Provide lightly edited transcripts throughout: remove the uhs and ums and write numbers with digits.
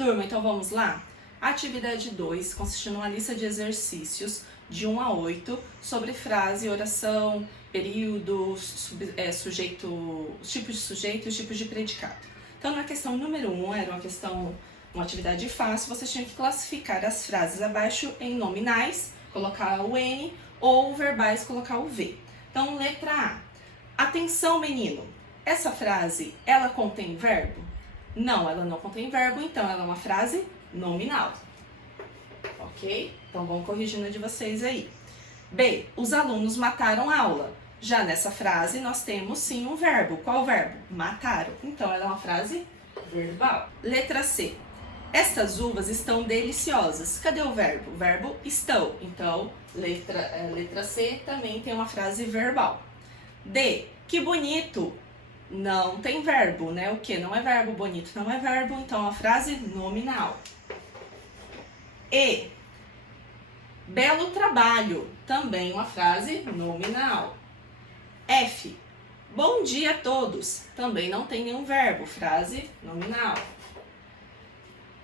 Turma, então vamos lá? Atividade 2 consiste numa lista de exercícios de 1 a 8 sobre frase, oração, período, sujeito, os tipos de sujeito e os tipos de predicado. Então, na questão número 1, era uma atividade fácil, vocês tinham que classificar as frases abaixo em nominais, colocar o N, ou verbais, colocar o V. Então, letra A. Atenção, menino. Essa frase, ela contém verbo? Não, ela não contém verbo, então ela é uma frase nominal. Ok? Então, vamos corrigindo a de vocês aí. B. Os alunos mataram a aula. Já nessa frase, nós temos sim um verbo. Qual verbo? Mataram. Então, ela é uma frase verbal. Letra C. Estas uvas estão deliciosas. Cadê o verbo? O verbo estão. Então, letra C também tem uma frase verbal. D. Que bonito. Não tem verbo, né? O que? Não é verbo. Bonito não é verbo. Então, é uma frase nominal. E. Belo trabalho. Também uma frase nominal. F. Bom dia a todos. Também não tem nenhum verbo. Frase nominal.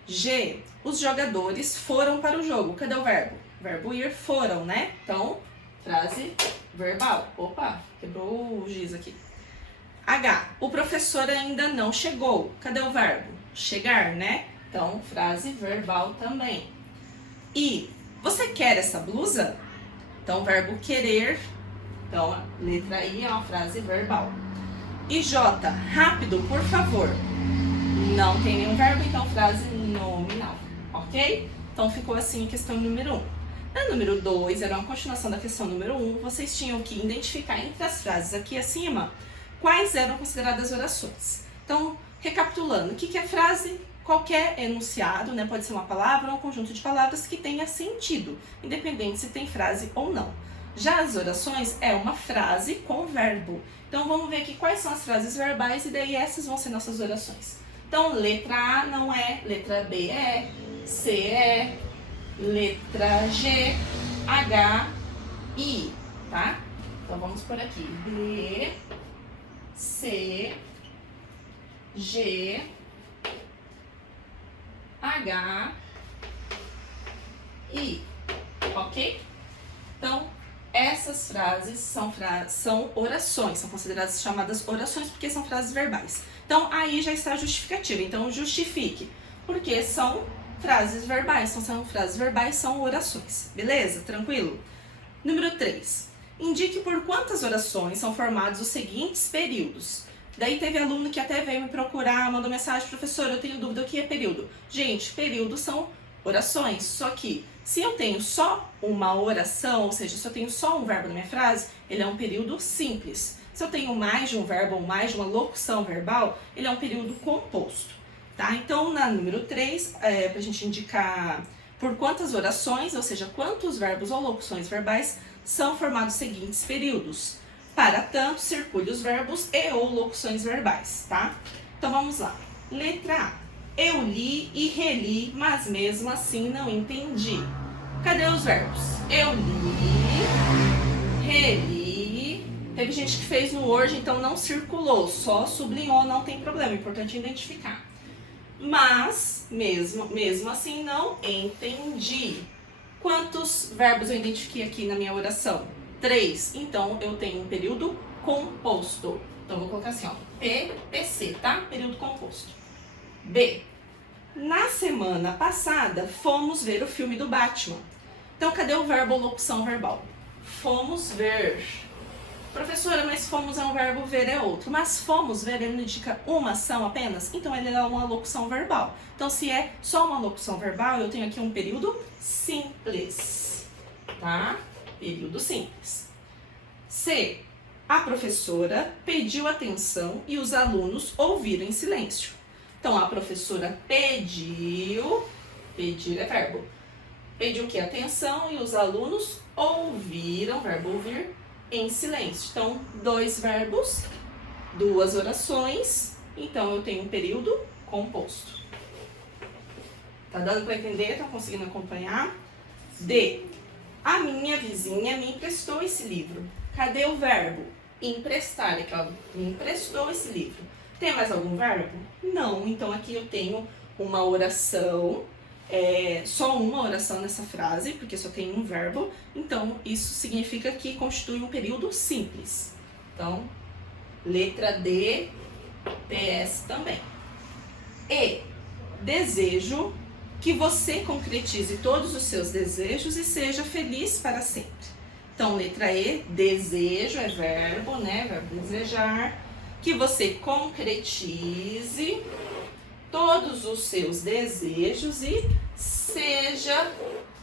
G. Os jogadores foram para o jogo. Cadê o verbo? Verbo ir, foram, né? Então, frase verbal. Opa, quebrou o giz aqui. H. O professor ainda não chegou. Cadê o verbo? Chegar, né? Então, frase verbal também. I. Você quer essa blusa? Então, verbo querer. Então, letra I é uma frase verbal. E J. Rápido, por favor. Não tem nenhum verbo, então frase nominal, ok? Então ficou assim a questão número 1. Na número 2, era uma continuação da questão número 1, vocês tinham que identificar entre as frases aqui acima quais eram consideradas orações. Então, recapitulando, o que é frase? Qualquer enunciado, né? Pode ser uma palavra ou um conjunto de palavras que tenha sentido, independente se tem frase ou não. Já as orações é uma frase com verbo. Então vamos ver aqui quais são as frases verbais e daí essas vão ser nossas orações. Então, letra A não é, letra B é, C é, letra G, H, I, tá? Então, vamos por aqui. B, C, G, H, I, ok? Então, essas frases são orações, são consideradas chamadas orações porque são frases verbais. Então, aí já está a justificativa. Então, justifique, porque são frases verbais. Então, são frases verbais, são orações. Beleza? Tranquilo? Número 3. Indique por quantas orações são formados os seguintes períodos. Daí teve aluno que até veio me procurar, mandou mensagem, professor, eu tenho dúvida, o que é período? Gente, período são orações, só que se eu tenho só uma oração, ou seja, se eu tenho só um verbo na minha frase, ele é um período simples. Se eu tenho mais de um verbo ou mais de uma locução verbal, ele é um período composto, tá? Então, na número 3, para a gente indicar por quantas orações, ou seja, quantos verbos ou locuções verbais são formados os seguintes períodos. Para tanto, circule os verbos e ou locuções verbais, tá? Então, vamos lá. Letra A. Eu li e reli, mas mesmo assim não entendi. Cadê os verbos? Eu li, reli. Teve gente que fez no Word, então não circulou, só sublinhou, não tem problema, é importante identificar. Mas, mesmo assim, não entendi. Quantos verbos eu identifiquei aqui na minha oração? 3. Então, eu tenho um período composto. Então, vou colocar assim, ó, PPC, tá? Período composto. B. Na semana passada, fomos ver o filme do Batman. Então, cadê o verbo ou locução verbal? Fomos ver. Professora, mas fomos é um verbo, ver é outro. Mas fomos ver, ele indica uma ação apenas? Então, ele é uma locução verbal. Então, se é só uma locução verbal, eu tenho aqui um período simples. Tá? Período simples. C. A professora pediu atenção e os alunos ouviram em silêncio. Então, a professora pediu, pedir é verbo, pediu o que? Atenção e os alunos ouviram, verbo ouvir, em silêncio. Então, 2 verbos, 2 orações, então eu tenho um período composto. Tá dando para entender? Estão conseguindo acompanhar? D. A minha vizinha me emprestou esse livro. Cadê o verbo? Emprestar, é que ela me emprestou esse livro. Tem mais algum verbo? Não, então aqui eu tenho uma oração, só uma oração nessa frase, porque só tem um verbo, então isso significa que constitui um período simples. Então, letra D, PS também. E, desejo que você concretize todos os seus desejos e seja feliz para sempre. Então, letra E, desejo é verbo, né? Verbo desejar. Que você concretize todos os seus desejos e seja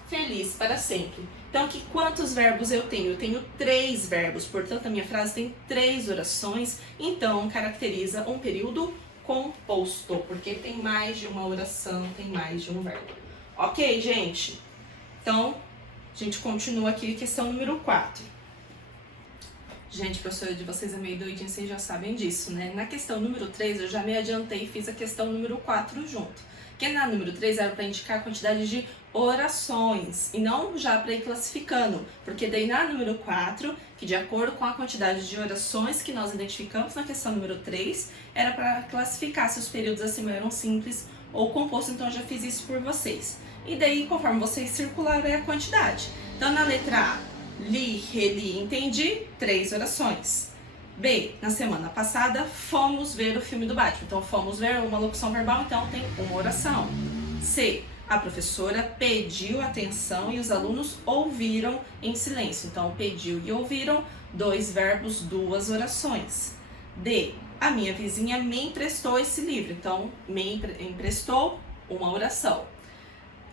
feliz para sempre. Então, quantos verbos eu tenho? Eu tenho 3 verbos, portanto, a minha frase tem 3 orações, então caracteriza um período composto, porque tem mais de uma oração, tem mais de um verbo. Ok, gente? Então, a gente continua aqui, questão número 4. Gente, professora de vocês é meio doidinho, vocês já sabem disso, né? Na questão número 3, eu já me adiantei e fiz a questão número 4 junto. Porque na número 3 era para indicar a quantidade de orações, e não já para ir classificando. Porque daí na número 4, que de acordo com a quantidade de orações que nós identificamos na questão número 3, era para classificar se os períodos acima eram simples ou compostos, então eu já fiz isso por vocês. E daí, conforme vocês circularam, é a quantidade. Então, na letra A, li, reli, entendi, 3 orações. B, na semana passada, fomos ver o filme do Batman. Então, fomos ver uma locução verbal, então tem uma oração. C, a professora pediu atenção e os alunos ouviram em silêncio. Então, pediu e ouviram, 2 verbos, 2 orações. D, a minha vizinha me emprestou esse livro. Então, me emprestou, uma oração.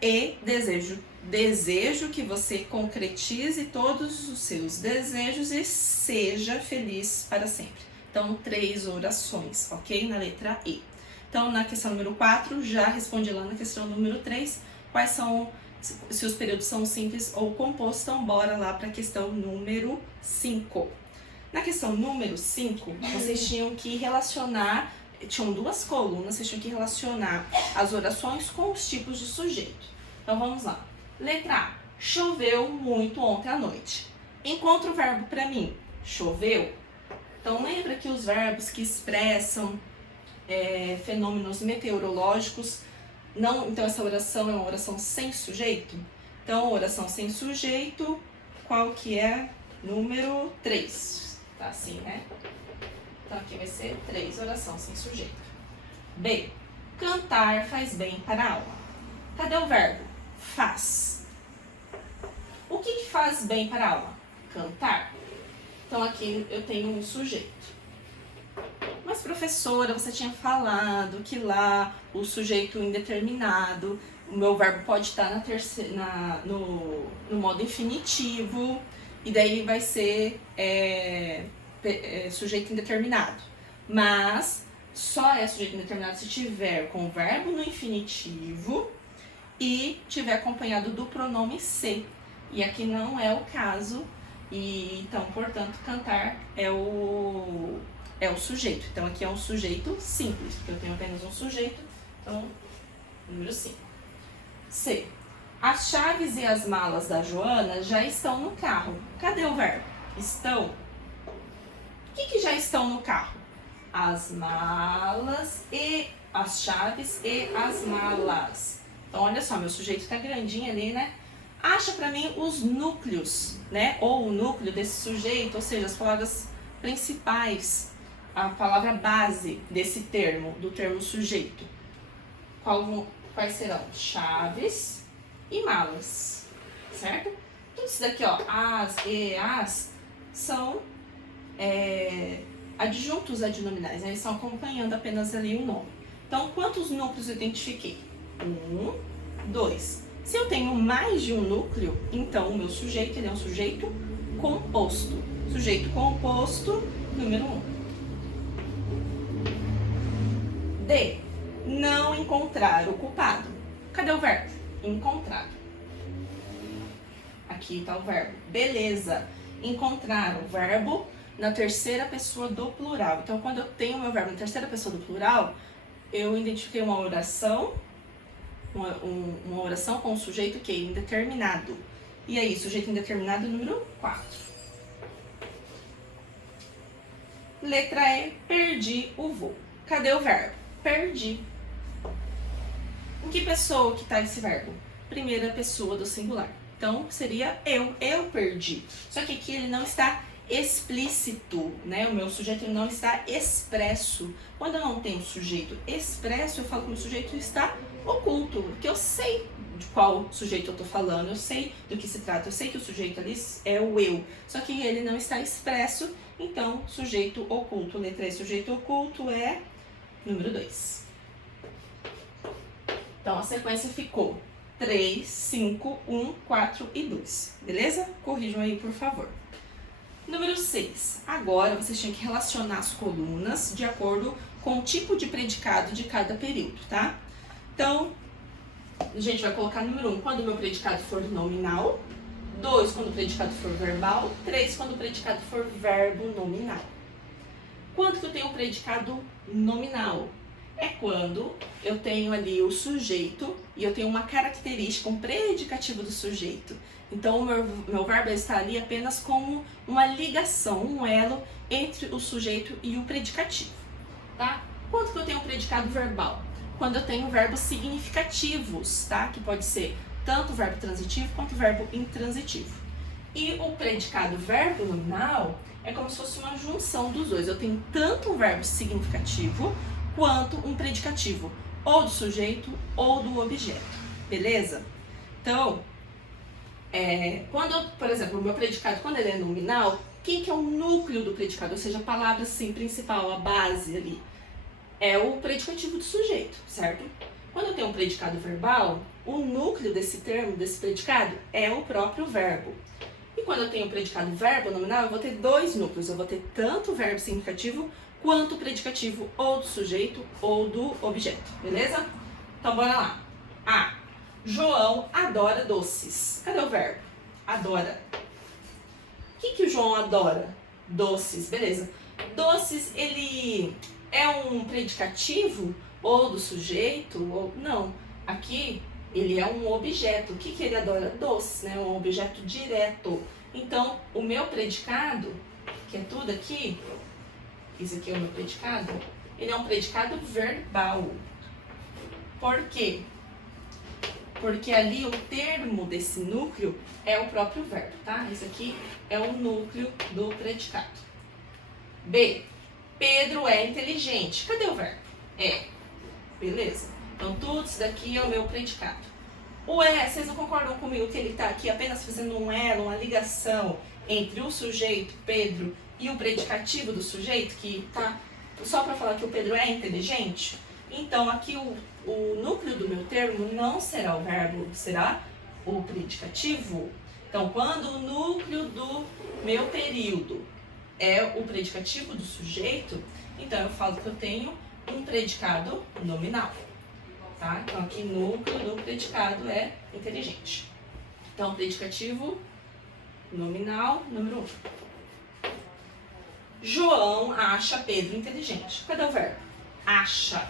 E, desejo que você concretize todos os seus desejos e seja feliz para sempre. Então, 3 orações, ok? Na letra E. Então, na questão número 4, já respondi lá na questão número 3, quais são, se os períodos são simples ou compostos. Então, bora lá para a questão número 5. Na questão número 5, vocês tinham que relacionar, tinham 2 colunas, vocês tinham que relacionar as orações com os tipos de sujeito. Então, vamos lá. Letra A, choveu muito ontem à noite. Encontra o verbo para mim, choveu. Então, lembra que os verbos que expressam fenômenos meteorológicos, não, então essa oração é uma oração sem sujeito. Então, oração sem sujeito, qual que é? Número 3. Tá assim, né? Então, aqui vai ser 3, oração sem sujeito. B, cantar faz bem para a alma. Cadê o verbo? Faz. O que faz bem para a alma? Cantar. Então, aqui eu tenho um sujeito. Mas, professora, você tinha falado que lá o sujeito indeterminado, o meu verbo pode estar no modo infinitivo, e daí vai ser sujeito indeterminado. Mas só é sujeito indeterminado se tiver com o verbo no infinitivo e tiver acompanhado do pronome ser. E aqui não é o caso, e então, portanto, cantar é o sujeito. Então, aqui é um sujeito simples, porque eu tenho apenas um sujeito. Então, número 5. C. As chaves e as malas da Joana já estão no carro. Cadê o verbo? Estão. O que já estão no carro? As malas e as chaves e as malas. Então, olha só, meu sujeito tá grandinho ali, né? Acha pra mim os núcleos, né? Ou o núcleo desse sujeito, ou seja, as palavras principais, a palavra base desse termo, do termo sujeito. Quais serão? Chaves e malas, certo? Tudo isso daqui, ó, as e as, são adjuntos adnominais, né? Eles estão acompanhando apenas ali o nome. Então, quantos núcleos eu identifiquei? 1, 2. Se eu tenho mais de um núcleo, então o meu sujeito ele é um sujeito composto. Sujeito composto, número 1. D. Não encontrar o culpado. Cadê o verbo? Encontrar. Aqui está o verbo. Beleza. Encontrar o verbo na terceira pessoa do plural. Então, quando eu tenho o meu verbo na terceira pessoa do plural, eu identifiquei uma oração, uma oração com o sujeito que é indeterminado. E aí, sujeito indeterminado número 4. Letra E, perdi o voo. Cadê o verbo? Perdi. Em que pessoa que está esse verbo? Primeira pessoa do singular. Então, seria eu perdi. Só que aqui ele não está explícito, né? O meu sujeito não está expresso. Quando eu não tenho sujeito expresso, eu falo que o sujeito está oculto, porque eu sei de qual sujeito eu estou falando, eu sei do que se trata, eu sei que o sujeito ali é o eu, só que ele não está expresso, então sujeito oculto. Letra E, sujeito oculto é número 2. Então a sequência ficou 3, 5, 1, 4 e 2, beleza? Corrijam aí, por favor. Número 6. Agora vocês tinham que relacionar as colunas de acordo com o tipo de predicado de cada período, tá? Então, a gente vai colocar número 1 quando o meu predicado for nominal, 2 quando o predicado for verbal, 3 quando o predicado for verbo nominal. Quando que eu tenho um predicado nominal? É quando eu tenho ali o sujeito e eu tenho uma característica, um predicativo do sujeito. Então, o meu verbo está ali apenas como uma ligação, um elo entre o sujeito e o predicativo, tá? Quando que eu tenho um predicado verbal? Quando eu tenho verbos significativos, tá? Que pode ser tanto o verbo transitivo quanto o verbo intransitivo. E o predicado verbo nominal é como se fosse uma junção dos dois. Eu tenho tanto um verbo significativo quanto um predicativo, ou do sujeito ou do objeto, beleza? Então, quando, por exemplo, o meu predicado, quando ele é nominal, o que é o núcleo do predicado? Ou seja, a palavra assim, principal, a base ali, é o predicativo do sujeito, certo? Quando eu tenho um predicado verbal, o núcleo desse termo, desse predicado, é o próprio verbo. E quando eu tenho um predicado verbo nominal, eu vou ter dois núcleos. Eu vou ter tanto o verbo significativo quanto o predicativo ou do sujeito ou do objeto, beleza? Então, bora lá. A. João adora doces. Cadê o verbo? Adora. O que o João adora? Doces, beleza. Doces, ele é um predicativo ou do sujeito ou não. Aqui, ele é um objeto. O que ele adora? Doces, né? Um objeto direto. Então, o meu predicado, que é tudo aqui, esse aqui é o meu predicado, ele é um predicado verbal. Por quê? Porque ali o termo desse núcleo é o próprio verbo, tá? Esse aqui é o núcleo do predicado. B. Pedro é inteligente. Cadê o verbo? É. Beleza? Então, tudo isso daqui é o meu predicado. O é, vocês não concordam comigo que ele está aqui apenas fazendo um elo, uma ligação entre o sujeito, Pedro, e o predicativo do sujeito, que tá só para falar que o Pedro é inteligente? Então, aqui o núcleo do meu termo não será o verbo, será o predicativo. Então, quando o núcleo do meu período é o predicativo do sujeito, então eu falo que eu tenho um predicado nominal. Tá? Então, aqui núcleo do predicado é inteligente. Então, predicativo nominal, número 1. João acha Pedro inteligente. Cadê o verbo? Acha.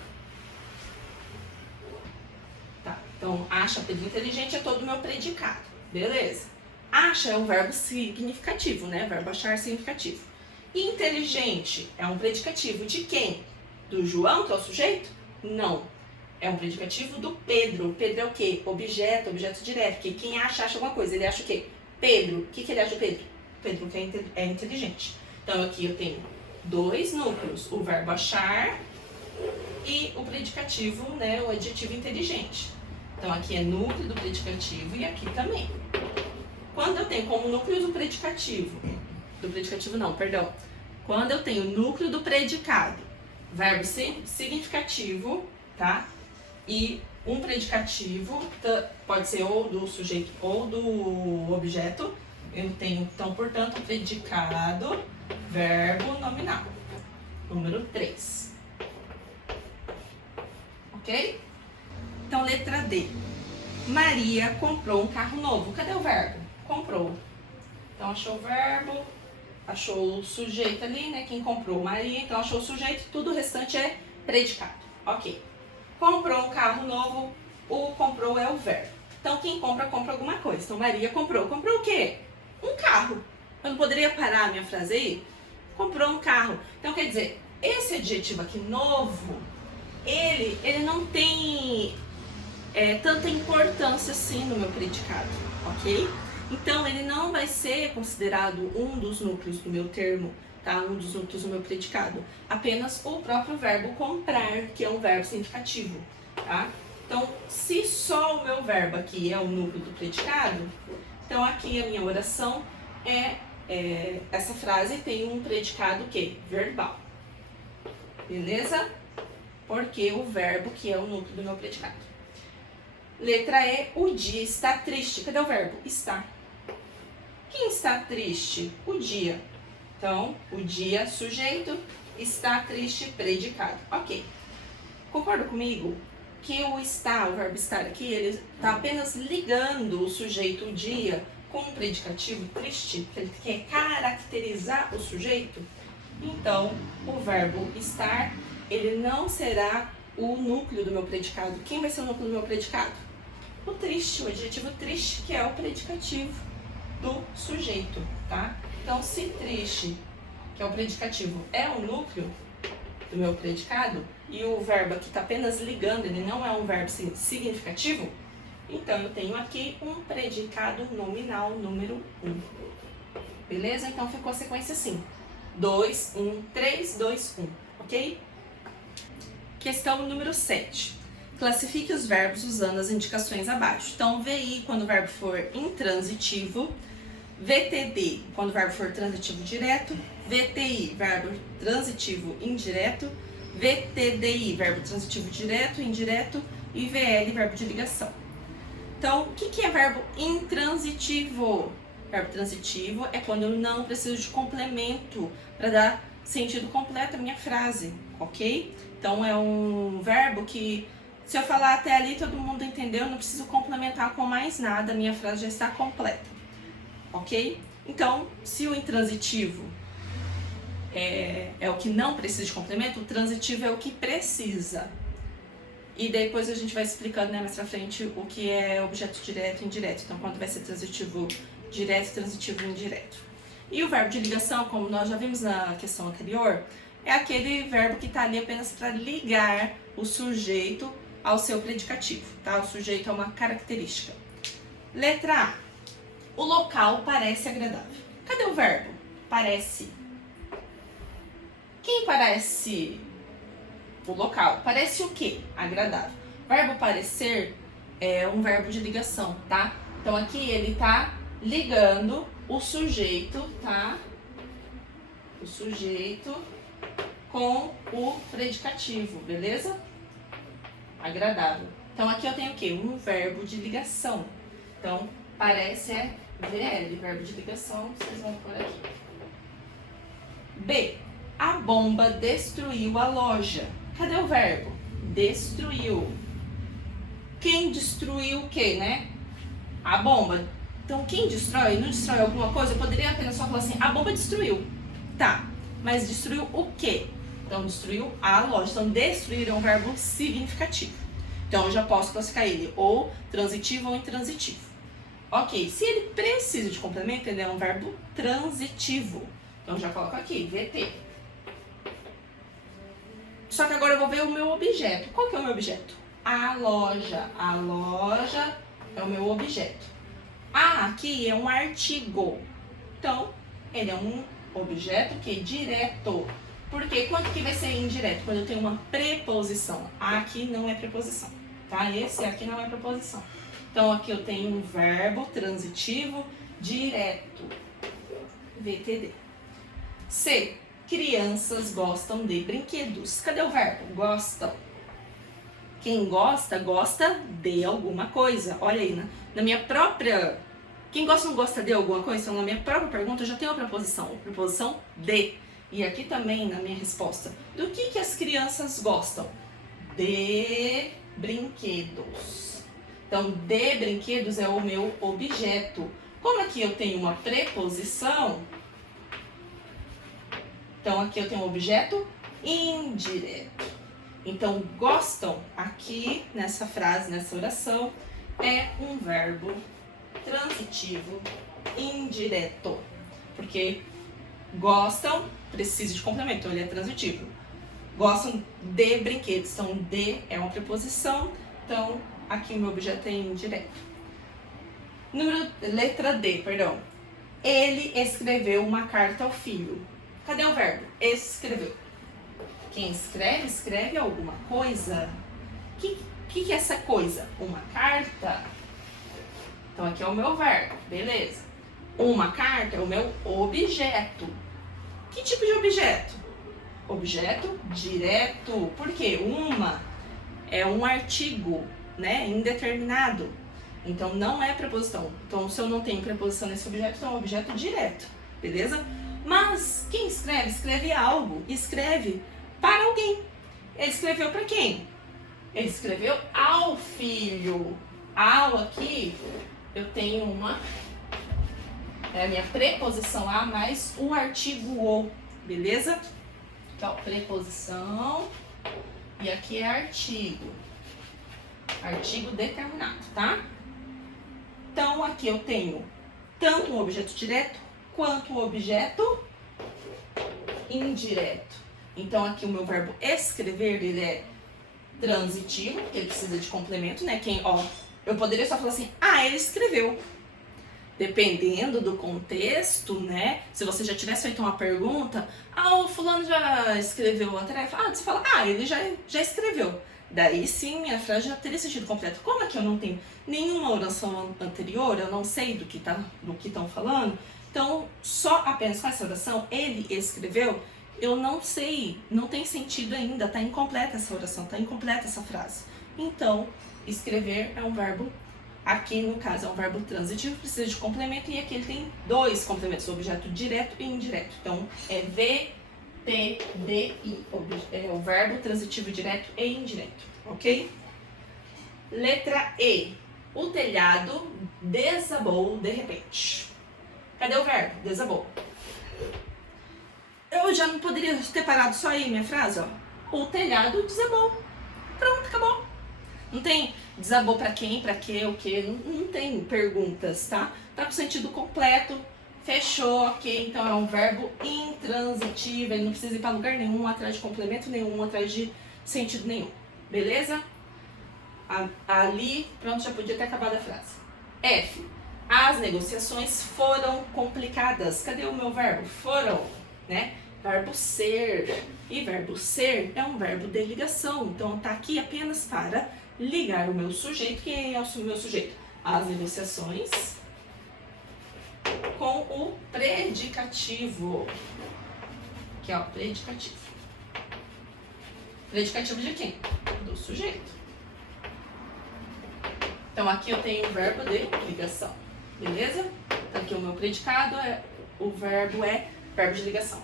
Tá, então, acha Pedro inteligente é todo o meu predicado. Beleza. Acha é um verbo significativo, né? Verbo achar significativo. E inteligente é um predicativo de quem? Do João, que é o sujeito? Não. É um predicativo do Pedro. Pedro é o quê? Objeto direto. Porque quem acha alguma coisa. Ele acha o quê? Pedro. O que ele acha do Pedro? Pedro que é inteligente. Então, aqui eu tenho dois núcleos. O verbo achar e o predicativo, né? O adjetivo inteligente. Então, aqui é núcleo do predicativo e aqui também. Quando eu tenho como núcleo do predicativo... Quando eu tenho núcleo do predicado, verbo significativo, tá? E um predicativo, pode ser ou do sujeito ou do objeto. Eu tenho, então, portanto, predicado, verbo nominal. Número 3. Ok? Então, letra D. Maria comprou um carro novo. Cadê o verbo? Comprou. Então, achou o verbo, achou o sujeito ali, né? Quem comprou? Maria. Então, achou o sujeito, tudo o restante é predicado. Ok. Comprou um carro novo, o comprou é o verbo. Então, quem compra, compra alguma coisa. Então, Maria comprou. Comprou o quê? Um carro. Eu não poderia parar a minha frase aí? Comprou um carro. Então, quer dizer, esse adjetivo aqui, novo, ele não tem tanta importância assim no meu predicado, ok? Então, ele não vai ser considerado um dos núcleos do meu termo, tá? Um dos núcleos do meu predicado. Apenas o próprio verbo comprar, que é um verbo significativo, tá? Então, se só o meu verbo aqui é o núcleo do predicado, então aqui a minha oração essa frase tem um predicado que? Verbal. Beleza? Porque o verbo que é o núcleo do meu predicado. Letra E, o dia está triste. Cadê o verbo? Está. Quem está triste? O dia. Então, o dia, sujeito, está triste, predicado. Ok. Concorda comigo que o verbo estar aqui, ele está apenas ligando o sujeito, o dia, com um predicativo triste, que ele quer caracterizar o sujeito? Então, o verbo estar, ele não será o núcleo do meu predicado. Quem vai ser o núcleo do meu predicado? O triste, o adjetivo triste, que é o predicativo do sujeito, tá? Então, se triste, que é o predicativo, é o núcleo do meu predicado, e o verbo aqui está apenas ligando, ele não é um verbo significativo, então eu tenho aqui um predicado nominal número 1. Beleza? Então ficou a sequência assim: 2, 1, 3, 2, 1, ok? Questão número 7. Classifique os verbos usando as indicações abaixo. Então, VI quando o verbo for intransitivo, VTD quando o verbo for transitivo direto, VTI, verbo transitivo indireto, VTDI, verbo transitivo direto, indireto, e VL, verbo de ligação. Então, o que é verbo intransitivo? Verbo transitivo é quando eu não preciso de complemento para dar sentido completo à minha frase, ok? Então, é um verbo que, se eu falar até ali, todo mundo entendeu, eu não preciso complementar com mais nada, a minha frase já está completa, ok? Então, se o intransitivo é o que não precisa de complemento, o transitivo é o que precisa. E depois a gente vai explicando, né, mais pra frente o que é objeto direto e indireto. Então, quando vai ser transitivo direto, transitivo indireto. E o verbo de ligação, como nós já vimos na questão anterior, é aquele verbo que está ali apenas para ligar o sujeito ao seu predicativo, tá? O sujeito é uma característica. Letra A. O local parece agradável. Cadê o verbo? Parece. Quem parece? O local. Parece o quê? Agradável. Verbo parecer é um verbo de ligação, tá? Então aqui ele tá ligando o sujeito, tá? O sujeito com o predicativo, beleza? Agradável. Então aqui eu tenho o quê? Um verbo de ligação. Então parece é VL, verbo de ligação, vocês vão por aqui. B. A bomba destruiu a loja. Cadê o verbo? Destruiu. Quem destruiu o quê, né? A bomba. Então, quem destrói, não destrói alguma coisa, eu poderia apenas só falar assim, a bomba destruiu. Tá, mas destruiu o quê? Então, destruiu a loja. Então, destruir é um verbo significativo. Então, eu já posso classificar ele ou transitivo ou intransitivo. Ok, se ele precisa de complemento, ele é um verbo transitivo. Então, já coloco aqui, VT. Só que agora eu vou ver o meu objeto. Qual que é o meu objeto? A loja. A loja é o meu objeto. A aqui é um artigo. Então, ele é um objeto que é direto. Porque quando que vai ser indireto? Quando eu tenho uma preposição. A aqui não é preposição, tá? Esse aqui não é preposição. Então, aqui eu tenho um verbo transitivo direto. VTD. C. Crianças gostam de brinquedos. Cadê o verbo? Gostam. Quem gosta, gosta de alguma coisa. Olha aí, na minha própria... Quem gosta ou não gosta de alguma coisa? Então, na minha própria pergunta, eu já tenho a preposição de. E aqui também, na minha resposta. Do que as crianças gostam? De brinquedos. Então, de brinquedos é o meu objeto. Como aqui eu tenho uma preposição... Então, aqui eu tenho um objeto indireto. Então, gostam, aqui nessa frase, nessa oração, é um verbo transitivo indireto. Porque gostam, precisa de complemento, então ele é transitivo. Gostam de brinquedos, então de é uma preposição, então aqui o meu objeto é indireto. Letra D, perdão. Ele escreveu uma carta ao filho. Cadê o verbo? Escreveu. Quem escreve, escreve alguma coisa. O que é essa coisa? Uma carta. Então aqui é o meu verbo, beleza. Uma carta é o meu objeto. Que tipo de objeto? Objeto direto. Por quê? Uma é um artigo, né? Indeterminado. Então não é preposição. Então se eu não tenho preposição nesse objeto, então é um objeto direto, beleza? Mas quem escreve, escreve algo. Escreve para alguém. Ele escreveu para quem? Ele escreveu ao filho. Ao aqui, eu tenho é a minha preposição a mais o artigo o, beleza? Então, preposição e aqui é artigo. Artigo determinado, tá? Então, aqui eu tenho tanto um objeto direto quanto um objeto indireto. Então, aqui o meu verbo escrever, ele é transitivo, porque ele precisa de complemento, né? Eu poderia só falar assim, ele escreveu. Dependendo do contexto, né? Se você já tivesse feito uma pergunta, o fulano já escreveu a tarefa. Você fala, ele já escreveu. Daí sim, a frase já teria sentido completo. Como aqui eu não tenho nenhuma oração anterior, eu não sei do que estão falando, então só apenas com essa oração, ele escreveu, eu não sei, não tem sentido ainda, tá incompleta essa oração, tá incompleta essa frase. Então, escrever é um verbo, aqui no caso é um verbo transitivo, precisa de complemento, e aqui ele tem dois complementos, objeto direto e indireto. Então, é VTDI, é o verbo transitivo direto e indireto, ok? Letra E, o telhado desabou de repente. Cadê o verbo? Desabou. Eu já não poderia ter parado só aí minha frase, ó. O telhado desabou. Pronto, acabou. Não tem desabou pra quem, pra quê, o quê. Não tem perguntas, tá? Tá com sentido completo. Fechou, ok? Então é um verbo intransitivo. Ele não precisa ir pra lugar nenhum, atrás de complemento nenhum, atrás de sentido nenhum. Beleza? Ali, pronto, já podia ter acabado a frase. F. As negociações foram complicadas. Cadê o meu verbo? Foram, né? Verbo ser. E verbo ser é um verbo de ligação. Então, tá aqui apenas para ligar o meu sujeito. Quem é o meu sujeito? As negociações com o predicativo. Que é o predicativo. Predicativo de quem? Do sujeito. Então, aqui eu tenho o verbo de ligação. Beleza? Então, aqui o meu predicado, o verbo é verbo de ligação.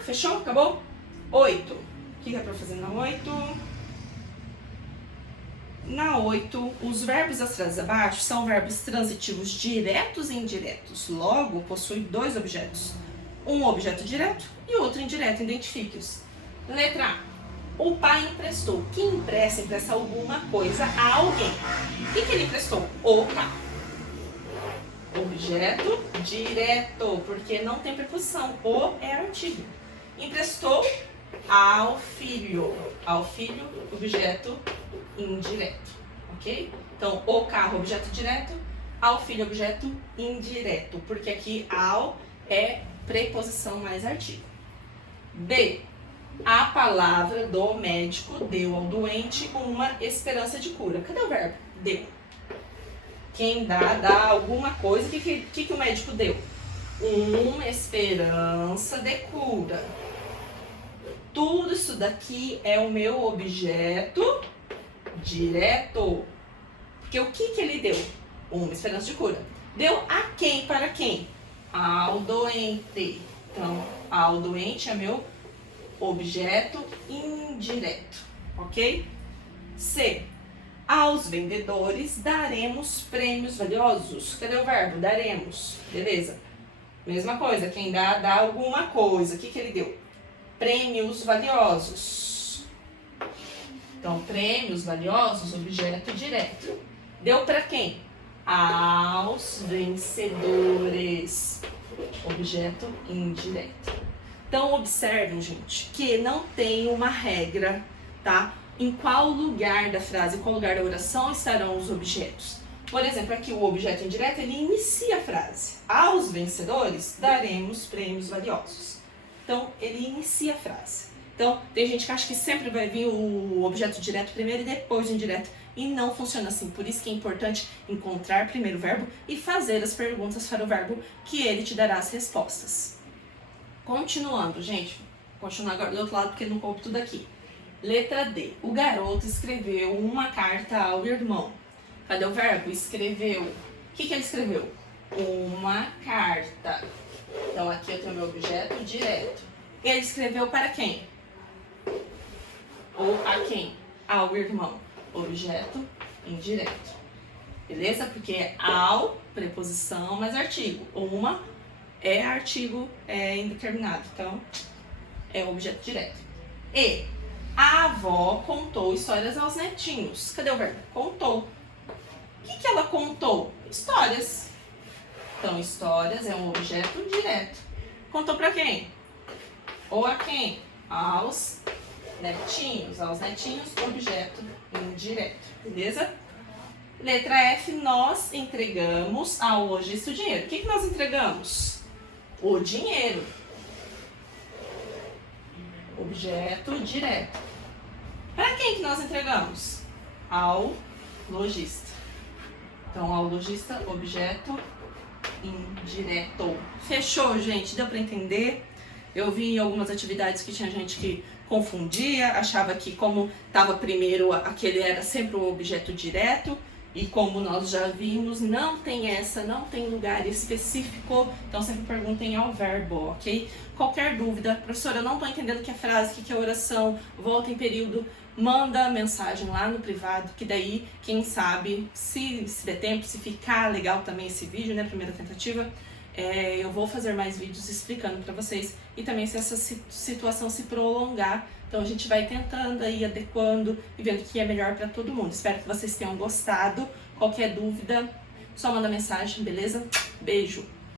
Fechou? Acabou? 8. O que é para fazer na 8? Na 8, os verbos das frases abaixo são verbos transitivos diretos e indiretos. Logo, possui dois objetos. Um objeto direto e outro indireto. Identifique-os. Letra A. O pai emprestou. Quem empresta alguma coisa a alguém. O que ele emprestou? O carro. Objeto direto, porque não tem preposição. O é artigo. Emprestou ao filho. Ao filho, objeto indireto. Ok? Então, o carro, objeto direto. Ao filho, objeto indireto. Porque aqui, ao é preposição mais artigo. B. A palavra do médico deu ao doente uma esperança de cura. Cadê o verbo? Deu. Quem dá alguma coisa. O que o médico deu? Uma esperança de cura. Tudo isso daqui é o meu objeto direto. Porque o que ele deu? Uma esperança de cura. Deu a quem? Para quem? Ao doente. Então, ao doente é meu objeto indireto, ok? C. Aos vendedores daremos prêmios valiosos. Cadê o verbo? Daremos. Beleza. Mesma coisa, quem dá alguma coisa. O que ele deu? Prêmios valiosos. Então, prêmios valiosos, objeto direto. Deu para quem? Aos vencedores. Objeto indireto. Então, observem, gente, que não tem uma regra, tá? em qual lugar da frase, em qual lugar da oração estarão os objetos. Por exemplo, aqui o objeto indireto, ele inicia a frase. Aos vencedores daremos prêmios valiosos. Então, ele inicia a frase. Então, tem gente que acha que sempre vai vir o objeto direto primeiro e depois o indireto. E não funciona assim. Por isso que é importante encontrar primeiro o verbo e fazer as perguntas para o verbo, que ele te dará as respostas. Continuando, gente. Vou continuar agora do outro lado porque não coube tudo aqui. Letra D. O garoto escreveu uma carta ao irmão. Cadê o verbo? Escreveu. O que ele escreveu? Uma carta. Então, aqui eu tenho meu objeto direto. Ele escreveu para quem? Ou a quem? Ao irmão. Objeto indireto. Beleza? Porque é ao, preposição, mais artigo. Uma é artigo indeterminado. Então, é objeto direto. E a avó contou histórias aos netinhos. Cadê o verbo? Contou. O que ela contou? Histórias. Então, histórias é um objeto direto. Contou para quem? Ou a quem? Aos netinhos. Aos netinhos, objeto indireto. Beleza? Letra F, nós entregamos ao lojista o dinheiro. O que nós entregamos? O dinheiro. Objeto direto. Para quem que nós entregamos? Ao lojista. Então, ao lojista, objeto indireto. Fechou, gente? Deu para entender? Eu vi em algumas atividades que tinha gente que confundia, achava que como estava primeiro, aquele era sempre o objeto direto. E como nós já vimos, não tem não tem lugar específico. Então, sempre perguntem ao verbo, ok? Qualquer dúvida, professora, eu não estou entendendo o que é frase, o que é oração, volta em período, manda mensagem lá no privado, que daí, quem sabe, se der tempo, se ficar legal também esse vídeo, né, primeira tentativa, eu vou fazer mais vídeos explicando para vocês. E também se essa situação se prolongar, então a gente vai tentando aí, adequando e vendo o que é melhor para todo mundo. Espero que vocês tenham gostado. Qualquer dúvida, só manda mensagem, beleza? Beijo!